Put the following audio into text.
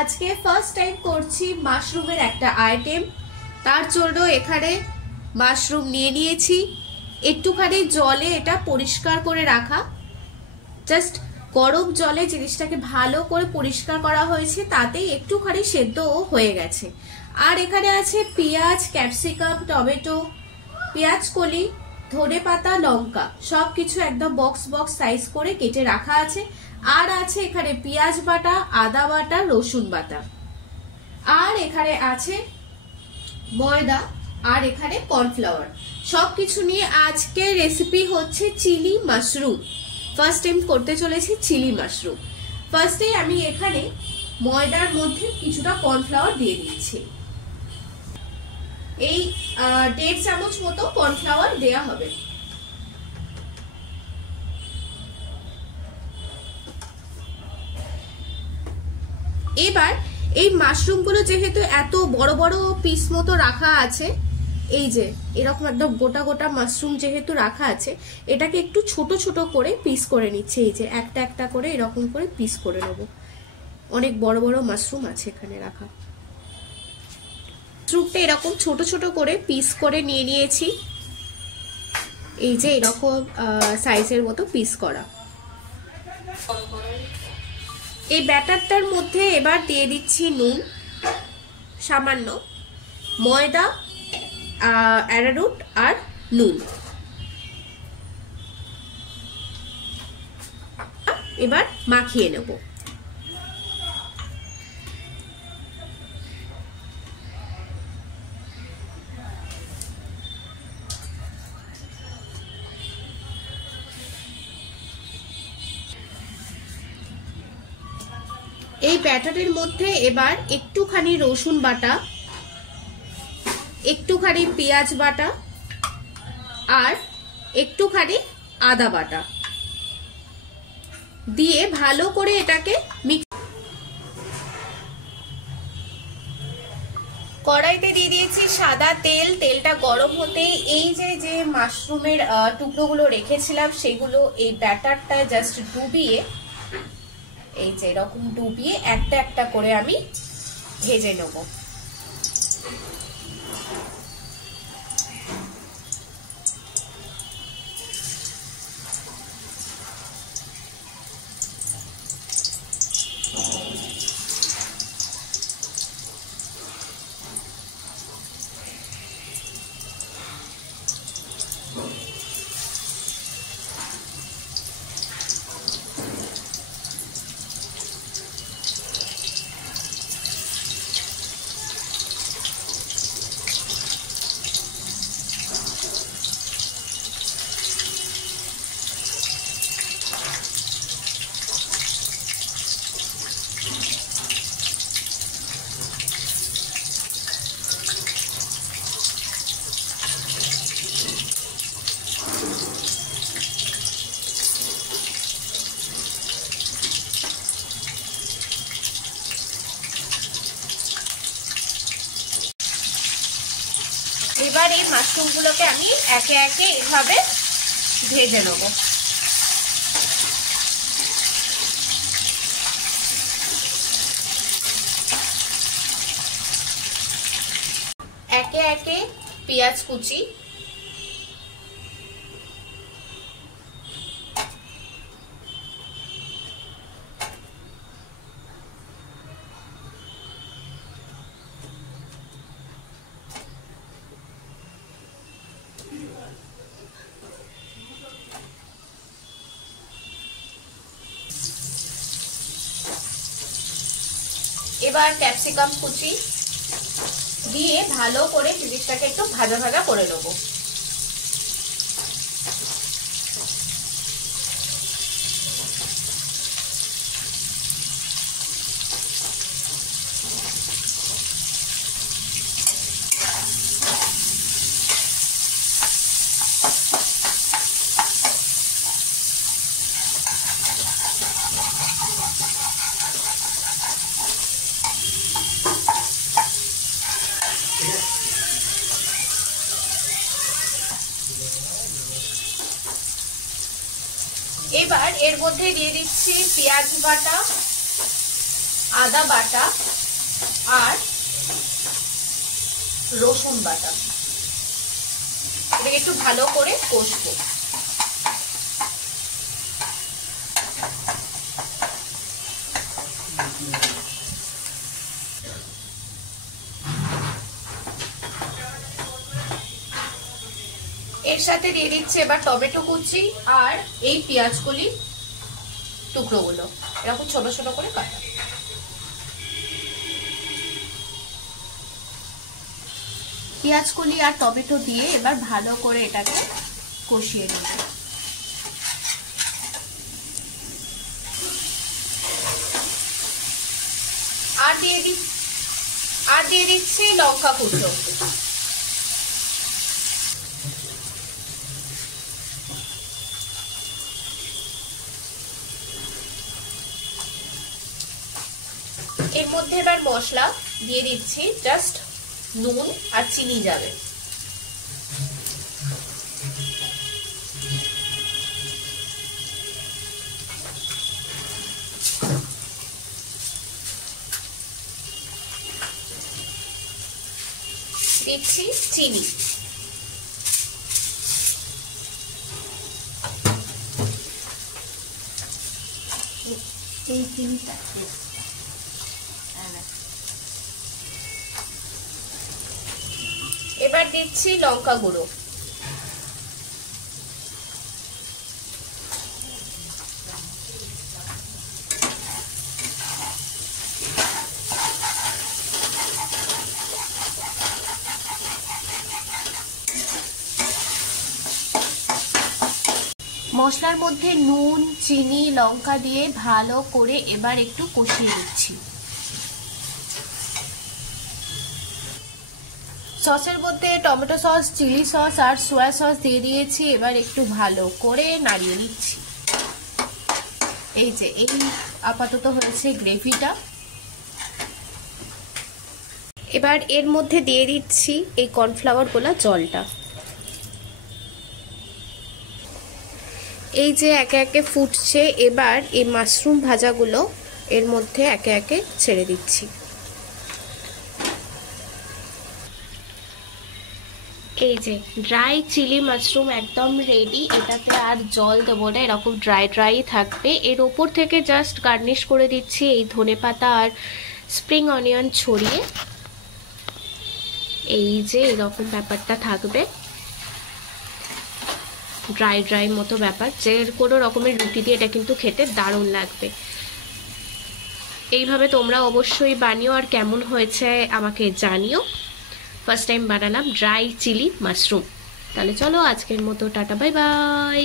আজকে first time করছি মাশরুমের একটা আইটেম। তার জন্য এখানে মাশরুম নিয়ে নিয়েছি, একটুখানি জলে এটা পরিষ্কার করে রাখা, জাস্ট গরম জলে জিনিসটাকে ভালো করে পরিষ্কার করা হয়েছে, তাতেই একটুখানি সেদ্ধও হয়ে গেছে। আর এখানে আছে পেঁয়াজ, ক্যাপসিকাম, টমেটো, পেঁয়াজ কলি, ধনেপাতা, লঙ্কা, সবকিছু একদম বক্স বক্স সাইজ করে কেটে রাখা আছে। আর আছে এখানে পেঁয়াজ বাটা, আদা বাটা, রসুন বাটা, আর এখানে আছে ময়দা, আর এখানে কর্নফ্লাওয়ার। সবকিছু নিয়ে আজকে রেসিপি হচ্ছে চিলি মাশরুম। ফার্স্ট টাইম করতে চলেছি চিলি মাশরুম। ফার্স্টে আমি এখানে ময়দার মধ্যে কিছুটা কর্নফ্লাওয়ার দিয়ে দিচ্ছি। এই 1.5 চামচ মতো কর্নফ্লাওয়ার দেয়া হবে। এবার এই মাশরুমগুলো যেহেতু এত বড় বড় পিস মতো রাখা আছে, এই যে এরকম একদম গোটা গোটা মাশরুম যেহেতু রাখা আছে, এটাকে একটু ছোট ছোট করে পিস করে নিচ্ছে। এই যে একটা একটা করে এরকম করে পিস করে নেব। অনেক বড় বড় মাশরুম আছে এখানে রাখা। মাশরুমটা এরকম ছোট ছোট করে পিস করে নিয়ে নিয়েছি। এই যে এরকম সাইজের মতো পিস করা। এই ব্যাটারটার মধ্যে এবার দিয়ে দিচ্ছি নুন সামান্য, ময়দা, অ্যারারুট আর নুন। এবার মাখিয়ে নেব। এই ব্যাটারের মধ্যে এবার একটুখানি রসুন বাটা, একটুখানি পেঁয়াজ বাটা আর একটুখানি আদা বাটা দিয়ে ভালো করে এটাকে মিক্স। কড়াইতে দিয়ে দিয়েছি সাদা তেল। তেলটা গরম হতেই এই যে মাশরুমের টুকরোগুলো রেখেছিলাম সেগুলো এই ব্যাটারটা জাস্ট ডুবিয়ে, এই যে এরকম ডুবিয়ে একটা একটা করে আমি ভেজে নেব। এবার এই মাশরুমগুলোকে আমি একে একে এভাবে ভেজে নেব। একে একে পেঁয়াজ কুচি, এবার ক্যাপসিকাম কুচি দিয়ে ভালো করে জিনিসটাকে একটু ভাজা ভাজা করে নেব। এবার এর মধ্যে দিয়ে দিচ্ছি পেঁয়াজ বাটা, আদা বাটা আর রসুন বাটা, এটাকে একটু ভালো করে কষবো। এর সাথে দিয়ে দিচ্ছি এবার টমেটো কুচি আর এই পেঁয়াজ কলি টুকরোগুলো এরকম ছোট ছোট করে কাটা। পেঁয়াজ কলি আর টমেটো দিয়ে এবার ভালো করে এটাকে কষিয়ে নেব। আর দিয়ে দিচ্ছি লঙ্কা কুচো। এর মধ্যে এবার মশলা দিয়ে দিচ্ছি, জাস্ট নুন আর চিনি যাবে। দিচ্ছি চিনি। এই চিনিটা এবার দিচ্ছি লঙ্কা গুঁড়ো। মশলার মধ্যে নুন চিনি লঙ্কা দিয়ে ভালো করে এবার একটু কষিয়ে নিচ্ছি। সসের মধ্যে টমেটো সস চিলি সস আর সোয়া সস দিয়ে দিয়েছি, এবার একটু ভালো করে নাড়িয়ে নিচ্ছি। এই যে এই আপাতত হয়েছে গ্রেভিটা। এবার এর মধ্যে দিয়ে দিচ্ছি এই কর্নফ্লাওয়ার গোলা জলটা। এই যে একে একে ফুটছে, এবার এই মাশরুম ভাজাগুলো এর মধ্যে একে একে ছেড়ে দিচ্ছি। এই যে ড্রাই চিলি মাশরুম একদম রেডি। এটাতে আর জল দেবো না, এরকম ড্রাই ড্রাই থাকবে। এর ওপর থেকে জাস্ট গার্নিশ করে দিচ্ছি এই ধনেপাতা আর স্প্রিং অনিয়ন ছড়িয়ে। এই যে এরকম ব্যাপারটা থাকবে, ড্রাই ড্রাই মতো ব্যাপার। যে কোনো রকমের রুটি দিয়ে এটা কিন্তু খেতে দারুণ লাগবে। এইভাবে তোমরা অবশ্যই বানিও, আর কেমন হয়েছে আমাকে জানিও। ফার্স্ট টাইম বানালাম ড্রাই চিলি মাশরুম। তাহলে চলো আজকের মতো টাটা বাই বাই।